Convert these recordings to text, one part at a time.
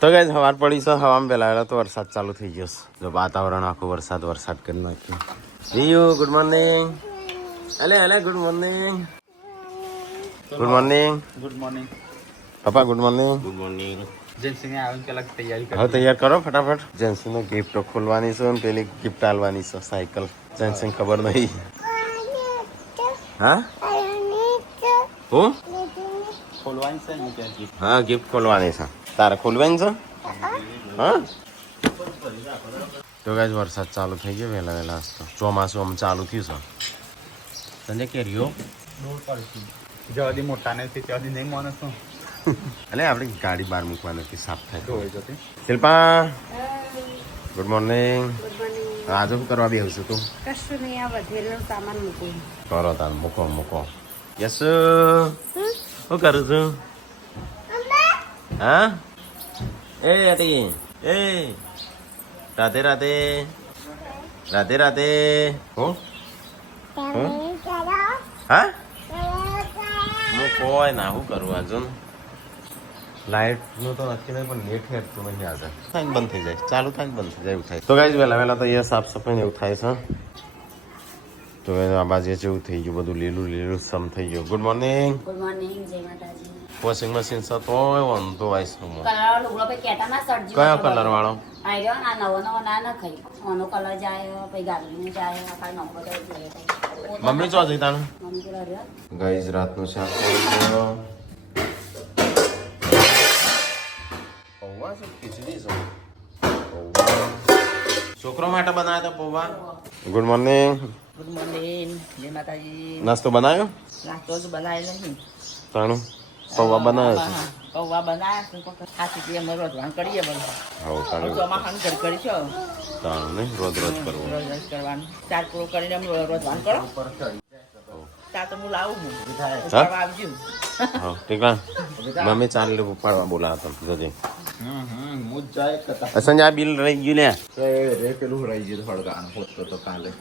તો ગાઈસ સવાર પડી છે હવામાં પેલા તો વરસાદ ચાલુ થઈ ગયો છે જો વાતાવરણ આખું વરસાદ કરી નાખ્યું રીયુ ગુડ મોર્નિંગ અલે ગુડ મોર્નિંગ પપ્પા ગુડ મોર્નિંગ હવે તૈયાર કરો ફટાફટ જેન્સીને ગિફ્ટ ખોલવાની છે ને પેલી ગિફ્ટ આલવાની છે સાયકલ જેન્સીને ખબર નહીં હા હું હા ગિફ્ટ ખોલવાની છે તારે ખોલવાની છે હા તો ગાઈસ વરસાદ ચાલુ થઈ ગયો વહેલા તો ચોમાસું આમ ચાલુ થયું છે સંજય કેરીઓ જવાથી મોટા નથી ત્યાંથી નહીં માનો છું અલે આપણે ગાડી બહાર મૂકવાની હતી સાફ થાય શિલ્પા ગુડ મોર્નિંગ આજે શું કરવા બી આવશે તું કશું નહીં આ વધેલો સામાન મૂકું કરો તાર મૂકો યસ શું કરું છું હા એ અટી એ રાધે હો હા હું કોઈ ના શું કરું આજુ લાઈટ નું તો નક્કી નહીં પણ નેટ હેઠતું નહીં આજે થાય બંધ થઈ જાય ચાલુ થાય બંધ થઈ જાય એવું થાય તો ગાઈસ વહેલા તો અહીંયા સાફ સફાઈ એવું થાય છે તો આ બાજુ જેવું થઈ ગયું બધું લીલું સમ થઈ ગયું ગુડ મોર્નિંગ જય માતાજી વોશિંગ મશીન છે તોય વાંધો આવીશ કલર લુગડો પછી કેટામાં સર્જી કયો કલર વાળો આયો ના નવો ના નખાઈ ઓનો કલર જાય પછી ગાડીનો જાય આ કાઈ નવો જાય મમ્મી ચો જઈ તાણ મમ્મી કલર રહ્યો ગાઈસ રાતનું શાક કરી દો પૌવા છે ખીચડી છે છોકરો માટે બનાવ્યા હતા પૌવા ગુડ મોર્નિંગ જય માતાજી નાસ્તો બનાવ્યો નાસ્તો જ બનાવેલો નહીં તાણું પૌવા બનાવ્યો છે પૌવા બનાવ્યા છે આ સીટી અમે રોજવાન કરીએ બધું હવ તાણું ચોમાસાનું ઘર કરીશું તાણું નહીં રોજ કરવું રોજ કરવાનું ચાર પૂરો કરીને અમે રોજવાન કરો ચાર તો હું લાવું આવજો હા ઠીક મમ્મી ચાલે પાડવા બોલાવતો જોજે સંજય બિલ રહી ગયું લે પેલું રહી ગયું હળગાનું હોતો તો કાલે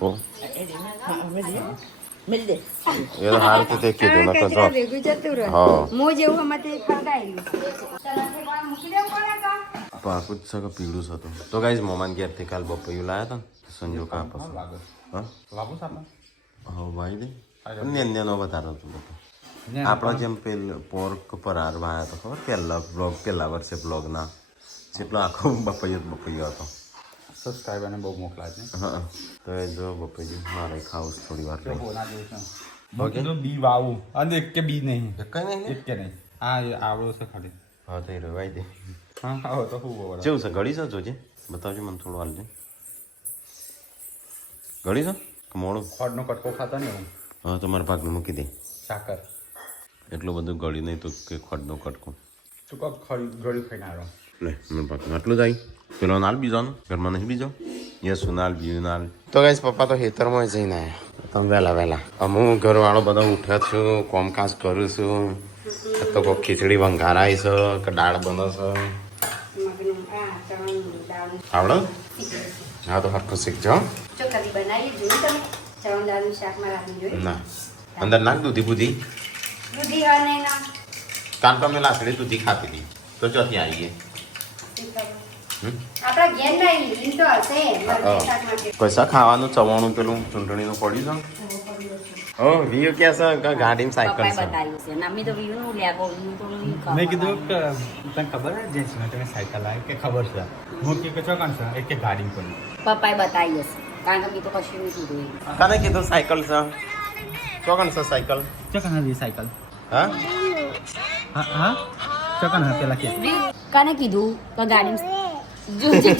એ તો હાલ તે કીધું ન તો હા પાકું જ છે કે પીળું છે તો ગાઈઝ મોમાન ઘેરથી કાલ બપૈયું લાયા હતા સંજો કા પછી હા હા ભાઈ દે નેનો વધારો હતું બધું આપણા જેમ પોર્ક પર હારવા આવ્યા તો ખબર પહેલા વર્ષે બ્લોગના જેટલો આખો બપૈયો હતો સબસ્ક્રાઈબરને બહુ મોકલા છે હા તો એ જો બપૈયું મારે ખાવું થોડી વાર કીધું બી વાવું અને એક કે બી નહીં કઈ નહીં એક કે નહીં હા એ આવડો છે ખાલી હા તો એ રવાઈ દે હા આવો તો ખૂબ બરાબર કેવું છે ઘડી છે જોજે બતાવજો મને થોડું હાલ દે ઘડી છે કે મોડું ખોડનો કટકો ખાતો ને એવું હા તો મારા ભાગનું મૂકી દે સાકર એટલું બધું ગળી નહીં તો કે ખોડનો કટકો તું કોક ગળ્યું ખાઈને આવ્યો લે મારા ભાગનું આટલું જ આવી પેલો નાલ બીજો ઘરમાં નહીં બીજો યસ નાલ બીજું નાલ તો ગાઈસ પપ્પા તો ખેતરમાં જઈને આવ્યા તમે વહેલા હું ઘરવાળો બધો ઉઠ્યો છું કોમકાજ કરું છું તો કોઈ ખીચડી વંઘારાય છે કે દાળ બને છે આવડે હા તો હરખું શીખજો ના અંદર નાખ દૂધી બુધી કાન તો મેં લાકડી દૂધી ખાતી હતી તો ચોથી આવીએ પૈસા ખાવાનું ચવાણું પેલું ચૂંટણીનું પડ્યું છે ઓ વીયુ કે છે ગાડીમાં સાયકલ મેં કીધું કે તને ખબર છે જેન્સમાં તમે સાયકલ આવી કે ખબર છે હું કે ચોકન છે એક કે ગાડી પડી પપ્પાએ બતાવી હશે કારણ કે મેં તો કશું નહીં કીધું કાને કીધું સાયકલ છે ચોકન છે સાયકલ ચોકન હતી સાયકલ હા હા હા ચોકન હા પેલા કે કાને કીધું તો ગાડી જુઠ્ઠી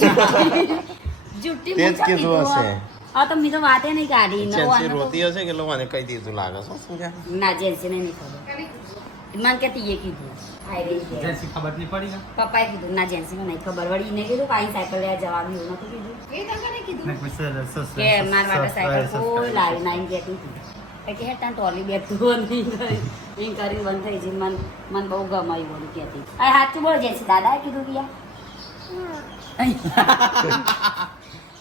તે જ કીધું હશે હા તો મેં તો વાતે નહીં કાઢી જેન્સી રોતી હશે કે લોકોને કહી દીધું લાગે છે શું છે ના જેન્સી નહીં ખબર મને કહેતી એ કીધું જેન્સી ખબર નહીં પડી ને પપ્પાએ કીધું ના જેન્સીને નહીં ખબર વળી એને કીધું પાછી સાયકલ લેવા જવાનું એવું નતું કીધું કે મારા માટે સાયકલ કોઈ લાવી ના એમ કહેતી હતી કે હેઠા ટોલી બેઠું નહીં એમ કરીને બંધ થઈ જઈ મને બહુ ગમાયું બધું કહેતી અરે સાચું બોલ જેન્સી દાદાએ કીધું કે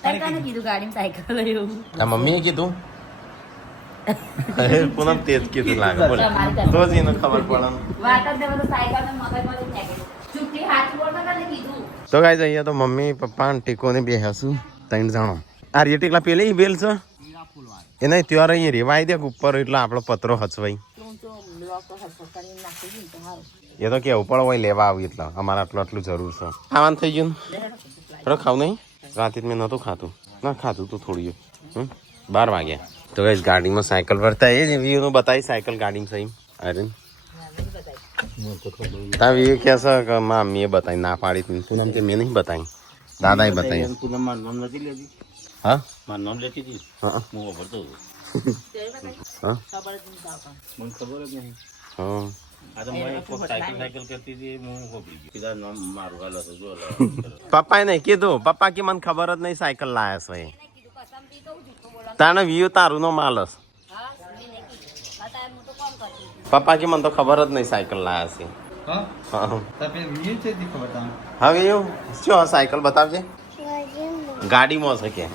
તારે કાને કીધું ગાડીમાં સાયકલ એવું આ મમ્મીએ કીધું પૂનમ તેજ કીધું લાગે બોલ તો જ એને ખબર પડે વાત જ બધું સાયકલ ને મગજમાં જ નાખી ચૂપટી હાથ બોલતા તને કીધું તો ગાઈઝ અહીંયા તો મમ્મી પપ્પા અને ટીકોને બે હશું 3 જણો. આ રે ટીકલા પેલી બેલ છે એ નહીં ત્યાં રહી રેવાય દે ઉપર એટલે આપણો પતરો હચવાઈ એ તો કેવું પણ હોય લેવા આવી એટલે અમારે આટલું જરૂર છે. ખાવાનું થઈ ગયું થોડું ખાવું નહીં રાતે મેં નહોતું ખાતું ના ખાતું તું થોડી 12 વાગ્યા. તો ગાઈઝ ગાડીમાં સાયકલ ભરતા એ જ વ્યૂનું બતાવી સાયકલ ગાડીમાં સહી અરે તા વ્યૂ કે છે કે મમ્મીએ બતાવી ના પાડી તું નામ કે મેં નહીં બતાવી દાદાએ બતાવી. હા મારું નામ લેતી હતી હા હું ભરતો હા મને ખબર જ નહીં. હા પપ્પાએ નહીં કીધું પપ્પા કે મને ખબર જ નહીં સાયકલ લાયા છે તાણે વ્યૂ તારું નો માલસ પપ્પા કે મને તો ખબર જ નહીં સાયકલ લાયા છે. હવે એવું શું સાયકલ બતાવજે ગાડીમાં છે કે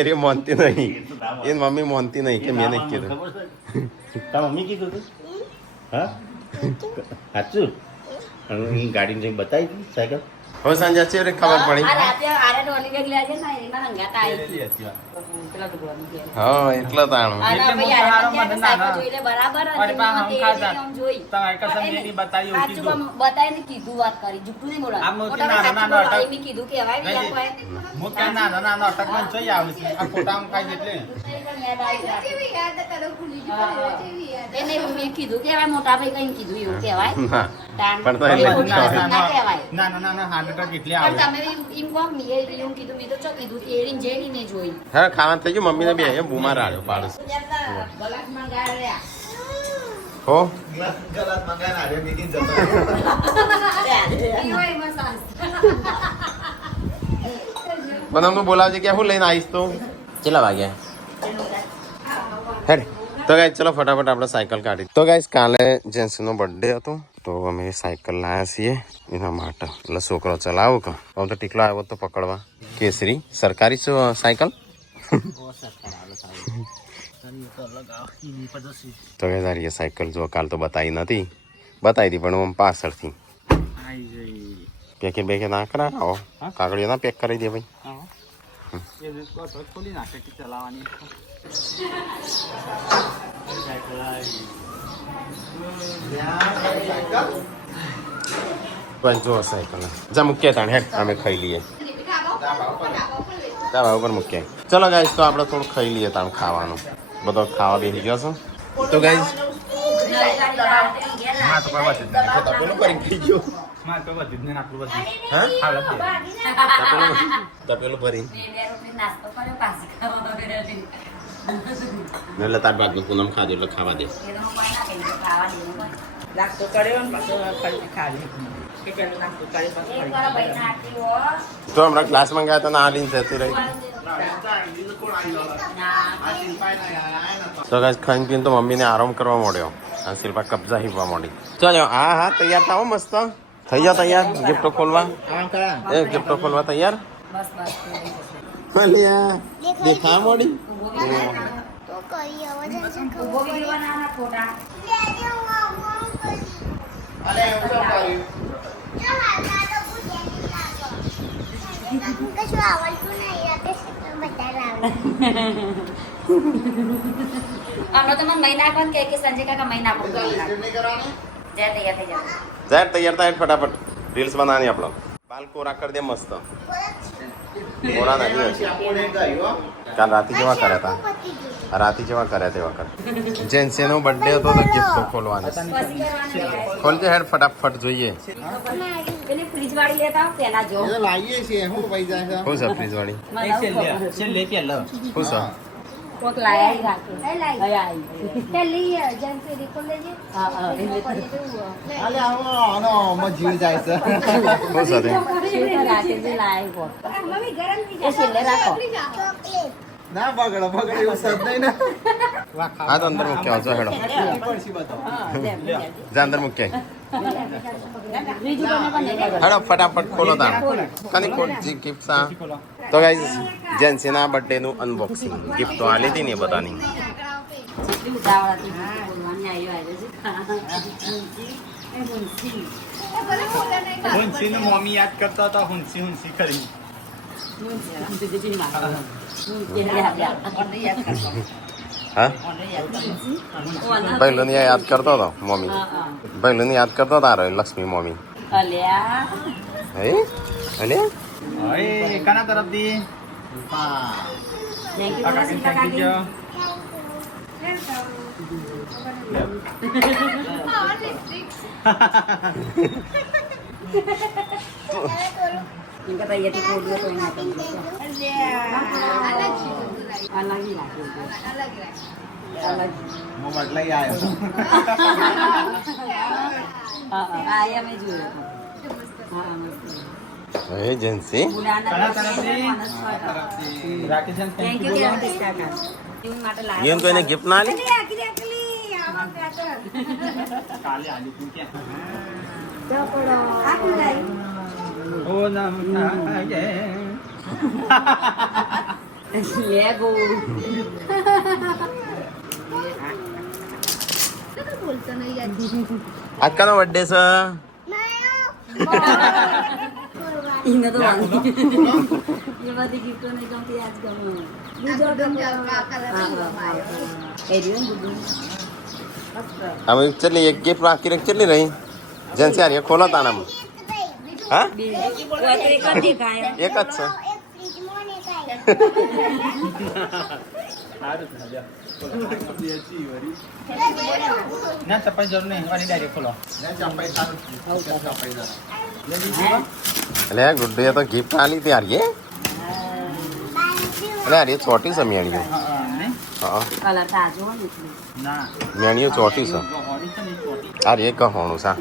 અરે મોનતી નહીં એ મમ્મી મોનતી નહીં કે મેં નહીં કીધું. મમ્મી કીધું તું હા સાચું ગાડી જઈને બતાવી સાયકલ હવે સાંજે ખબર પડી હા એટલે તાણું કીધું કેવાય મોટા ભાઈ કઈ કીધું એવું કેવાય હા ખાવાનું થઈ ગયું મમ્મીને બે બુમાર આવ્યો પાડોશ હો મને બોલાવજે કે હું લઈને આવીશ તો કેટલા વાગ્યા હેડ તો ગાઈસ ચલો ફટાફટ આપણે સાયકલ કાઢી. તો ગાઈસ કાલે જેન્સીનો બર્થડે હતો તો અમે સાયકલ લાવ્યા છીએ એના માટે એટલે છોકરો ચલાવો કે હવે તો ટીકલો આવ્યો તો પકડવા કેસરી સરકારી સાયકલ તો ગાઈસ આ સાયકલ જો કાલ તો બતાવી નથી બતાવી હતી પણ હું પાછળથી પેકેટ બેકેટ ના કરાવો કાગળિયો ના પેક કરી દે ભાઈ. જો સાયકલ જા મૂક્યા તાણ હેડ અમે ખાઈ લઈએ તારા ઉપર મૂક્યા. ચલો ગાઈસ તો આપણે થોડું ખાઈ લઈએ તાણ ખાવાનું બધો ખાવા બેસી ગયો છે. તો ગાઈસ તપેલું ભરી એટલે તાર બાદ પૂનમ ખાજો એટલે ખાવા દે તો હમણાં ક્લાસમાં ગયા તો ના આલીને જતી રહી. તો ગાઈસ ખાઈને પીને તો મમ્મીને આરામ કરવા માંડ્યો આ શિલ્પા કબજા હીપવા માંડી. ચાલો હા હા તૈયાર થાઓ મસ્ત થઈ જાઓ તૈયાર ગિફ્ટો ખોલવા એ ગિફ્ટો ખોલવા તૈયાર દેખા મોડી મહિના પણ કે સંજય કાકા મહિના જાય તૈયાર થાય ફટાફટ રીલ્સ બનાવવાની આપણો બાલ કોરા કરી દે મસ્ત કોરા નથી કાલ રાતે જેવા કર્યા હતા રાતે જેવા કર્યા તે વખત જેન્સીનો બર્થડે હતો તો ગિફ્ટો ખોલવાની ખોલજે હેડ ફટાફટ જોઈએ ફ્રીજ વાળી લેતા પેલા જો લાવીએ છીએ શું પૈસા છે શું છે ફ્રીજ વાળી શું છે કોક લાયા રાખે પેલી જેન્સી રીકો લેજે અલે આનો મજી જાય છે શું છે રાતે લાયા કોક મમ્મી ગરમ થઈ જાય છે રાખો ના બગડો એવું સદ નહીં ને આ તો અંદર મૂક્યા જો હેડો જા અંદર મૂક્યા હેડો ફટાફટ ખોલો તા કની કોડ જી ગિફ્ટ આ તો ગાઈસ જેન્સીના બર્થડે નું અનબોક્સિંગ ગિફ્ટ તો આ લીધી ને બધાની હુંસીનું મમ્મી યાદ કરતા હતા હુંસી કરી હા પહેલું યાદ કરતો હતો મમ્મી પહેલું યાદ કરતો તારો લક્ષ્મી મમ્મી હે અલ્યા હવે કના તરફથી થેન્ક યુ इनका भैया तो खोल दिया तो इन्हें अलग ही अलग હું બદલાઈ આવ્યો आया मैं जो हाँ હે જેન્સી કના તરફથી રાકેશન थैंक यू क्या किसका का यूं माटे ला એમ તો એને ગિફ્ટ ના આલી કાલે આલી તું કે क्या पड़ा आप लाई ઓ નમ નાગે ले गो આજ કાનો બર્થડે છે इन्हें तो वाली ये बात गिफ्ट नहीं कम थी आज कम दूसरा एरियन बुद्धू હવે ચલી એક ગિફ્ટ બાકી રહી ચલી રહી જેન્સી યાર એ ખોલો તાનામ હા एक दिखाया એક જ છે ના ચપાઈ જરૂર નહીં વાળી ડાયરેક્ટ ખોલો એટલે ગુડ્ડુએ તો ગિફ્ટ આલી હતી યાર એ અરે યાર એ ચોટી છે મેણીઓ હા कलर ताजो निकली ના મેણીઓ ચોટી છે યાર એ કહોણું છે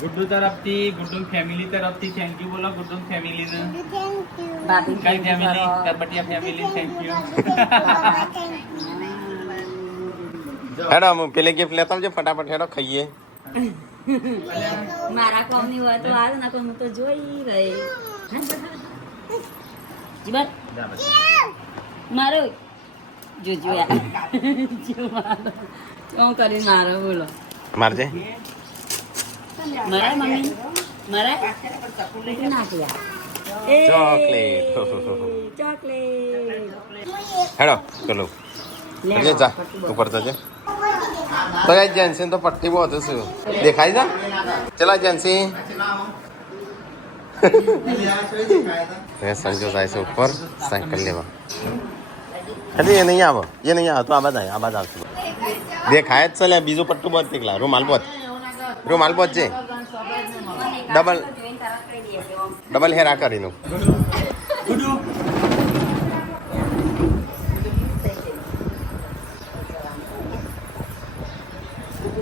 ગુડ્ડુ તરફથી ગુડ્ડુ ફેમિલી તરફથી થેન્ક યુ બોલો ગુડ્ડુ ફેમિલીને बाबी કઈ ફેમિલી કરબટિયા ફેમિલી થેન્ક યુ હેડો હું પેલી ગિફ્ટ લેતા આવજો ફટાફટ હેડો ખાઈએ मारा कोम नहीं हुआ तो आज ना कोम तो जोई गए जीवन मारो जो जो यार जो मारो क्यों करी मारो बोलो મારજે मरा मम्मी मरा ना किया ચોકલેટ चॉकलेट હેડો ચલો એટલે જા ઉપર જજે તો યાર જેન્સી તો પટ્ટી બહુ હતું શું દેખાય છે ચલા જેન્સી સંજો જાય છે ઉપર સાયકલ લેવા અરે એ નહીં આવો એ નહીં આવો તો આ બાદ આવશે દેખાય જ છે લે બીજું પટ્ટું બહુ દેખલા રૂમાલ બહુ છે ડબલ હેર આ કરીનું Guddu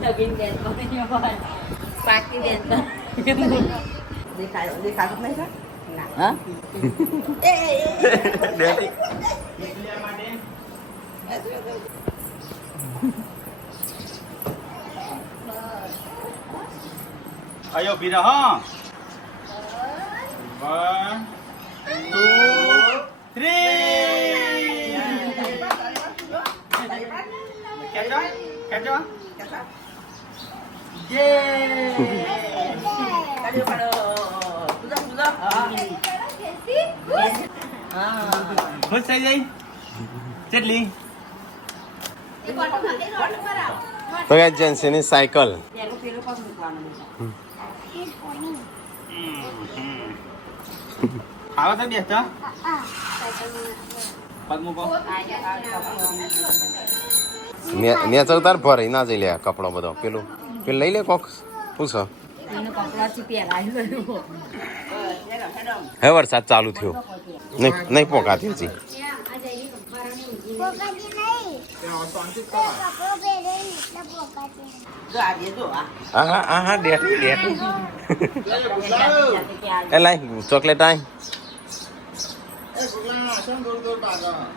Daging din ko niyo ba? Paki din ko. Dekha ko na Ha? આયો ભીરા હા 1 2 3 ખેંચો ખુશ થઈ જઈ કેટલી તો યાર જેન્સીની સાયકલ પેલો પગ મૂકવાનો આવો તો બેસતો પગ મૂકો નેચર તાર ભરાઈ ના જઈ લે કપડો બધો પેલું લઈ લે કોક પૂછો એનો કપડાથી પહેરાયો હે વરસાદ ચાલુ થયો નહીં પોકાતી હજી હા ડેટ એ લાઈ ચોકલેટ આય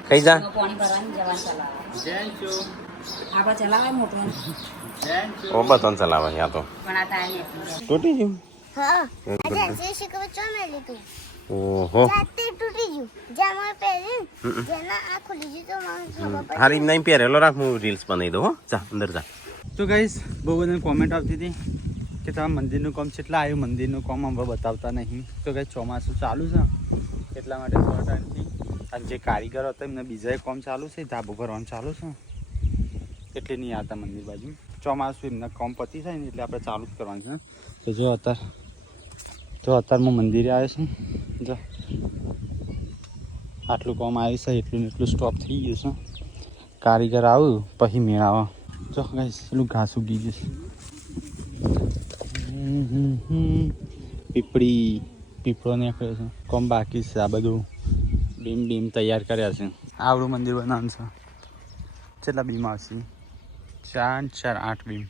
ખાઈ જા પાણી ભરવાની જવાન ચલાવે આપણે ચલાવે મોટું ઓ બતન ચલાવે યા તો પણ આ તાને તૂટી ગયું હા અચ્છા જે શીખવે ચો મે લીધું ઓહો જાતે તૂટી ગયું જામાં પહેરી જેના આ ખુલી ગયું તો મને ખબર પડી હારી નહીં પહેરેલો રાખ હું રીલ્સ બનાવી દઉં હો જા અંદર જા તો ગાઈસ બહુ બધાને કોમેન્ટ આવતી હતી કે તમે મંદિરનું કામ કેટલા આવ્યું મંદિરનું કામ અમે બતાવતા નહીં તો કંઈ ચોમાસું ચાલુ છે એટલા માટે થોડા ટાઈમથી અને જે કારીગરો હતા એમને બીજા કામ ચાલુ છે ધાબો ભરવાનું ચાલુ છે એટલે નહીં આવતા મંદિર બાજુ ચોમાસું એમના કામ પતી થાય ને એટલે આપણે ચાલુ જ કરવાનું છે તો જો અત્યારે હું મંદિરે આવ્યો છું જો આટલું કામ આવ્યું છે એટલું ને એટલું સ્ટોપ થઈ ગયું છે કારીગર આવું પછી મેળાવા જો ગાઈસ પેલું ઘાસ ઉગી જશે પીપળો નીકળ્યો છે કોમ બાકી છે આ બધું બીમ તૈયાર કર્યા છે આવડું મંદિર બનાવવાનું છે કેટલા બીમ આવશે 4 4 8 બીમ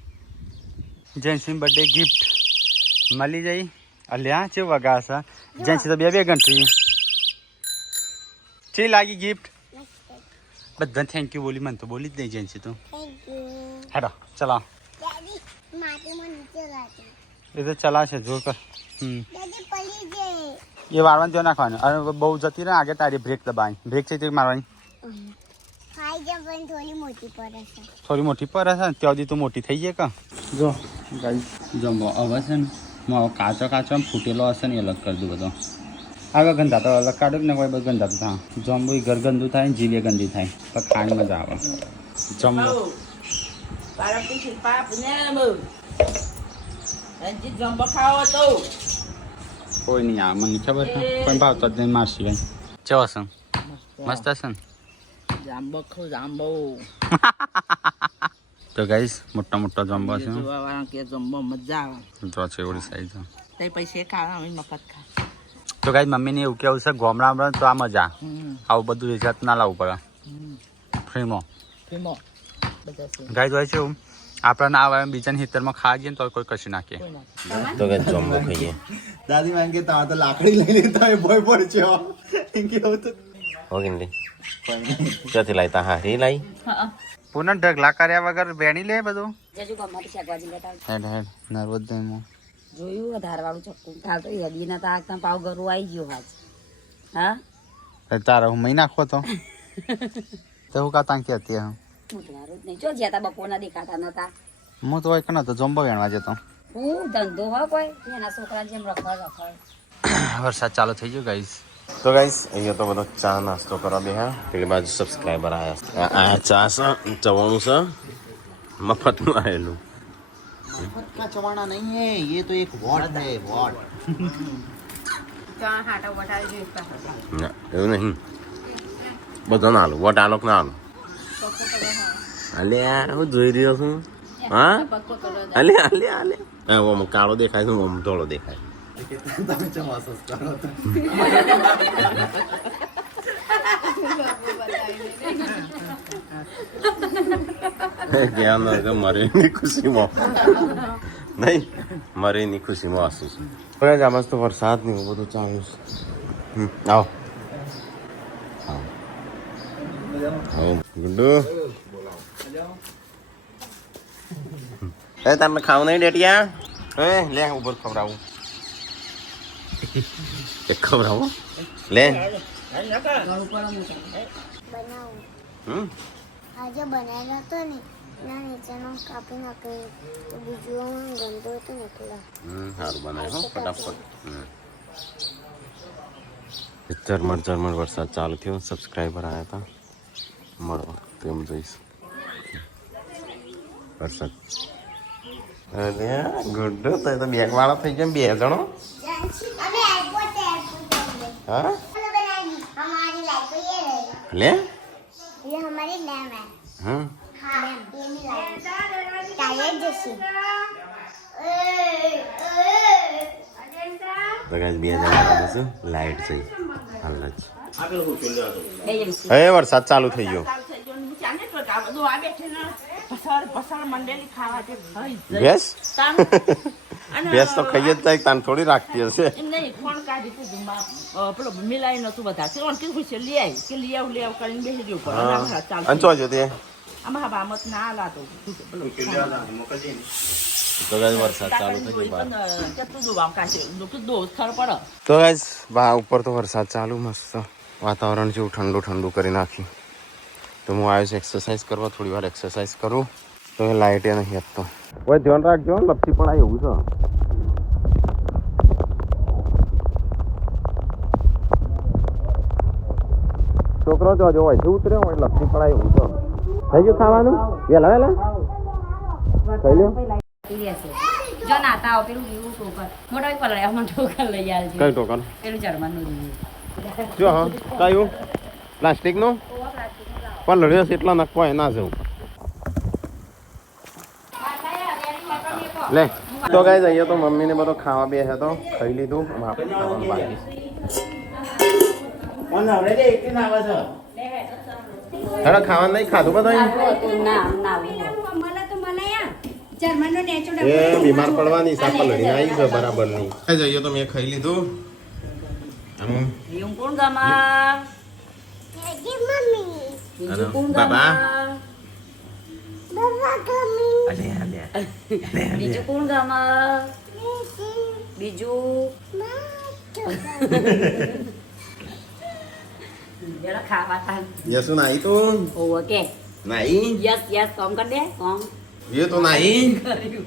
જેન્સની બર્થડે ગિફ્ટ મળી જાય અલ્યા છે વગા છે જેન્સી તો બે ઘંટી છે લાગી ગિફ્ટ બધા થેન્ક યુ બોલી મને તો બોલી જ નહીં જેન્સી તો થેન્ક યુ હેડો ચલા દાદી માટીમાં નીચે લાગે એ તો ચલાશે જોર કર દાદી પડી જાય એ વાળવાનું ત્યાં નાખવાનું અને બહુ જતી રહે આગળ તારી બ્રેક દબાવી બ્રેક છે તે મારવાની ખાઈ જાય પણ થોડી મોટી પડે છે થોડી મોટી પર હશે ને ત્યાં સુધી તો મોટી થઈ જાય કા જો ગાઈ જમવો હવે છે ને મારો કાચો ફૂટેલો હશે ને એ અલગ કરી દઉં બધો આગળ ગંદા તો અલગ કાઢો ને કોઈ બધું ગંદા તો હા જમવું ઘર ગંદુ થાય ને જીવે ગંદી થાય તો ખાણી મજા આવે જમવો કોઈ નહીં આવે મને ખબર છે કોઈ ભાવતા જ નહીં માર સિવાય ચેવો છે મસ્ત હશે ને તો ગાઈસ મોટો જમ્બો છે જો છે એવડી સાઈઝ તો ગાઈસ મમ્મીને એવું કેવું છે ગામડામાં તો આ મજા આવું બધું રિઝલ્ટ ના લાવવું પડે ફ્રીમાં ગાઈસ હોય છે આપણે ના આવે બીજાના ખેતરમાં ખાવા જઈએ ને તો કોઈ કશું નાખીએ તો કે જમ્બો ખાઈએ દાદી માંગે તો લાકડી લઈ લેતા હોય ભય પડશે કેવું તો ઓકે ને ક્યાંથી લાવી હારી લાવી પૂનમ ઢગલા કર્યા વગર વેણી લે બધું જજુ ગમતી શાકભાજી લેતા હેડ નર્વદયમાં જોયું ધારવાળું ચક્કુ કાલ તો યદીના તાકતા પાવ ગરું આવી ગયો હાજ હા તારા હું મહી નાખો તો હું કા તાંકી હતી હું તમારું જ નહીં જો જ્યાં તા બપોરના દેખાતા નતા હું તો એક નતો જમ્બો વેણવા જતો હું ધંધો હોય કોઈ એના છોકરા જેમ રખડ વરસાદ ચાલુ થઈ ગયો ગાઈસ તો ગાઈસ અહીંયા તો બધો ચા નાસ્તો કરવા બે હા પેલી બાજુ સબસ્ક્રાઈબર આવ્યા આ ચા છે ચવાણું છે મફતનું આવેલું मफत का चवाना नहीं है ये तो एक वॉट है वॉट ના એવું નહીં બધો ના આલું વોટ આલોક ના આલું અલ્યા હું જોઈ રહ્યો છું હા અલ્યા ઓમ કાળો દેખાય છે ઓમ ધોળો દેખાય તમે ચमा सस्ता મરેની ખુશીમાં નહીં મરેની ખુશીમાં આસું છું હવે આમાં તો વરસાદ નહીં બધું ચાલ્યું છે આવો ગુડ્ડુ તમને ખાવું નહીં ડેટિયા હે લે ઉપર ખવડાવું એક ખવડાવું લે બનાવું આજે બનાવેલો હતો ને ના નીચેનો કાપી નાખ્યો તો બીજું ગંદો હતો ને એટલે સારું બનાવ્યું ફટાફટ ઝરમર વરસાદ ચાલુ થયો સબસ્ક્રાઈબર આવ્યા હતા મળો તેમ જોઈશ વરસાદ અરે ગુડ્ડુ તો બેગ વાળો થઈ ગયા બે જણો अबे एयरपोर्ट હા हमारी लाइफ ये रहेगा લે ये हमारी डैम है હા हाँ ये नहीं लाइफ टायर जैसी તો ગાઈસ બે જણા બસ લાઈટ જઈ હાલ જ હે વરસાદ ચાલુ થઈ ગયો ભેંસ ભેંસ તો ખાઈ જ જાય તાન થોડી રાખતી હશે અને ચો જો તે તો ગાઈસ વરસાદ ચાલુ થઈ ગયો તો ગાઈસ બા ઉપર તો વરસાદ ચાલુ મસ્ત વાતાવરણ જેવું ઠંડુ કરી નાખ્યું તો હું આવ્યો છું એક્સરસાઇઝ કરવા થોડી વાર એક્સરસાઇઝ કરું તો લાઇટે નહીં આપતો કોઈ ધ્યાન રાખજો લપસી પડાય એવું છે. છોકરો જો જો હોય ઉતર્યો હોય લપસી પડાય એવું છે. થઈ ગયું ખાવાનું વેલા વેલા ખાઈ લ્યો. જો નાતા આવો પેલું એવું ટોકર મોટા પલળ્યા મને ટોકર લઈ આવજો. કઈ ટોકન પેલું જર્મનનું જો હા કયું પ્લાસ્ટિકનું પણ લડ્યો છે એટલા નખવા એ ના જવું લે. તો ગાઈસ અહીંયા તો મમ્મીને બધો ખાવા બે હતો ખાઈ લીધું. આપણે ખાવાનું બાકી હેડો ખાવાનું નહીં ખાધું બધા એ બીમાર પડવાની સાપા લડીને આવી છે બરાબર નહીં. જઈએ તો મેં ખાઈ લીધું. એવું કોણ ગમા મમ્મી બીજું કોણ બાબા. ગમા બાબા ગમી બીજું કોણ ગમા બીજું જરા ખાવા તા યસુ નાઈ તું ઓકે નાઈ યસ યસ કોમ કર દે કોમ ये तो नहीं કર્યું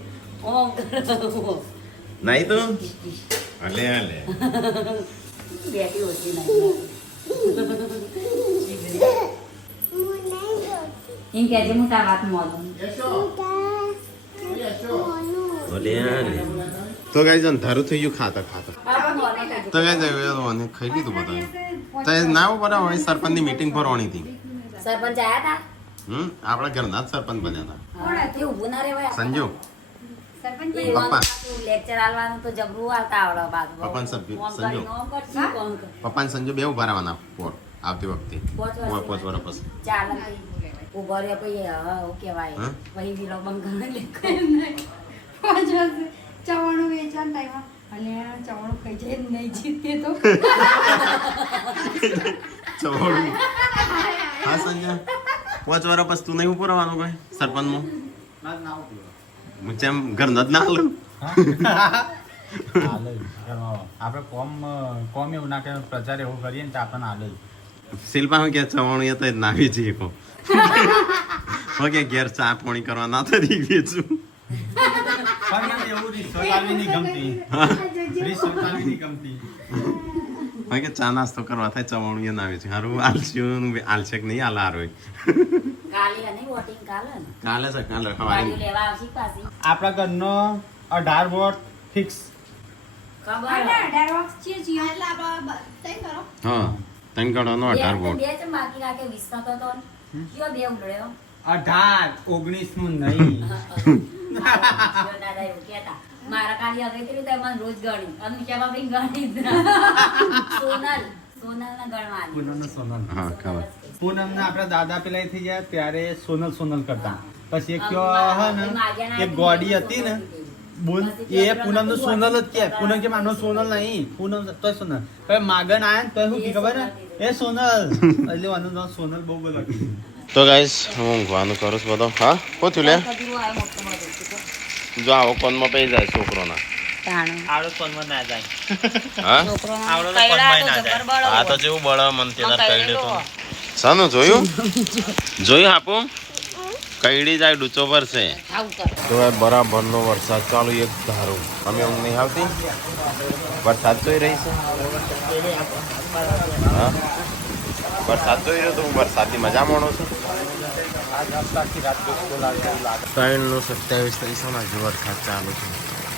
ઓમ કરો नहीं तो अले अले બેટી ઓછી નહીં એમ કહેજે હું તાર વાત મોલું अले अले तो गाइस अंधारू થઈ ગયું ખાતા ખાતા તો ગાइस મને ખાઈ લીધું બધાએ તો ના બરાબર હોય સરપંચની મીટિંગ ભરવાની હતી. સરપંચ આયા તા આપણા ઘરના જ સરપંચ બન્યા હતા તે ઊભું ના રહેવાય સંજુ સરપંચ પપ્પા. લેક્ચર આલવાનું તો જબરું આલતા આવડે બાદ પપ્પાને સંજુ કોમ પપ્પાને સંજુ બે ઉભા રહેવાના પોર આવતી વખતે પાંચ વર્ષ. પાંચ વર્ષ પછી ચાલ ઉભો રહ્યો પછી હવે હું કહેવાય હા? પછી વિલો બંધ કરી લે ચવાણું વેચવાના ટાઈમમાં અને ચવાણું ખાઈ જાય નહીં જીતે તો ચવાણું હા સંજય પાંચ વર્ષ પછી તું નહીં ઉપર આવવાનું કોઈ સરપંચમાં હું જેમ ઘરના જ ના લઉં આપણે કોમ એવું ના કે પ્રચાર એવું કરીએ ને તો આપણને હાલે શિલ્પા હું કે ચવાણું એ તો જ નાવી જઈએ કો ઓકે ઘેર ચા પાણી કરવા ના થતી વેચું પણ મને એવું રિસોર્ટ આવી નહીં ગમતી રિસોર્ટ આવી નહીં ગમતી હોય કે ચા નાસ્તો કરવા થાય ચવાણું એ નાવી છે હારું આલસ્યું આલશે કે નહીં આલા હારું કાલે અને વોટિંગ કાલે ને કાલે છે કાલે ગાડી સવારે લેવા આવશી પાછી આપણા ઘરનો 18 વોટ ફિક્સ ખબર હા તન કડોનો 18 વોટ બે છે બાકી રાખે 20 થતો તો કયો બે ઉડ્યો 18 19 નું નહીં દાદા એવું કહેતા મારા કાલી હવે કેટલી તો મને રોજ ગણી અનુષામાં બી ગણી સોનલ ના ગણવાની પૂનમ સોનલ હા ખબર પૂનમ ના આપણા દાદા પેલા થઈ ગયા ત્યારે સોનલ કરતા પછી એક હે ને એક ગોડી હતી ને બોલ એ પૂનમ નું સોનલ જ કે પૂનમ કે માનો સોનલ નહીં પૂનમ તો સોનલ પછી માગણ આયા ને તો શું કી ખબર ને એ સોનલ એટલે આનું નામ સોનલ બહુ બોલ તો ગાઈસ હું ઊંઘવાનું કરું છું બધો હા કોથું લે જો આવો કોનમાં પઈ જાય છોકરોના આવડો સોનમાં ના જાય હા આવડો તો કોનમાં ના જાય આ તો જેવું બળ મન તેદાર કઈડે તો સાનું જોયું જોયું આપો કઈડી જાય ડૂચો પર છે તો બરાબરનો વરસાદ ચાલુ એક ધારો અમે ઊંઘ નહીં આવતી વરસાદ જોઈ રહી છે હા વરસાદ જોઈ રહ્યો તો હું વરસાદની મજા માણો છું 3:27 થઈ છે ને હજુ વરસાદ ચાલુ છે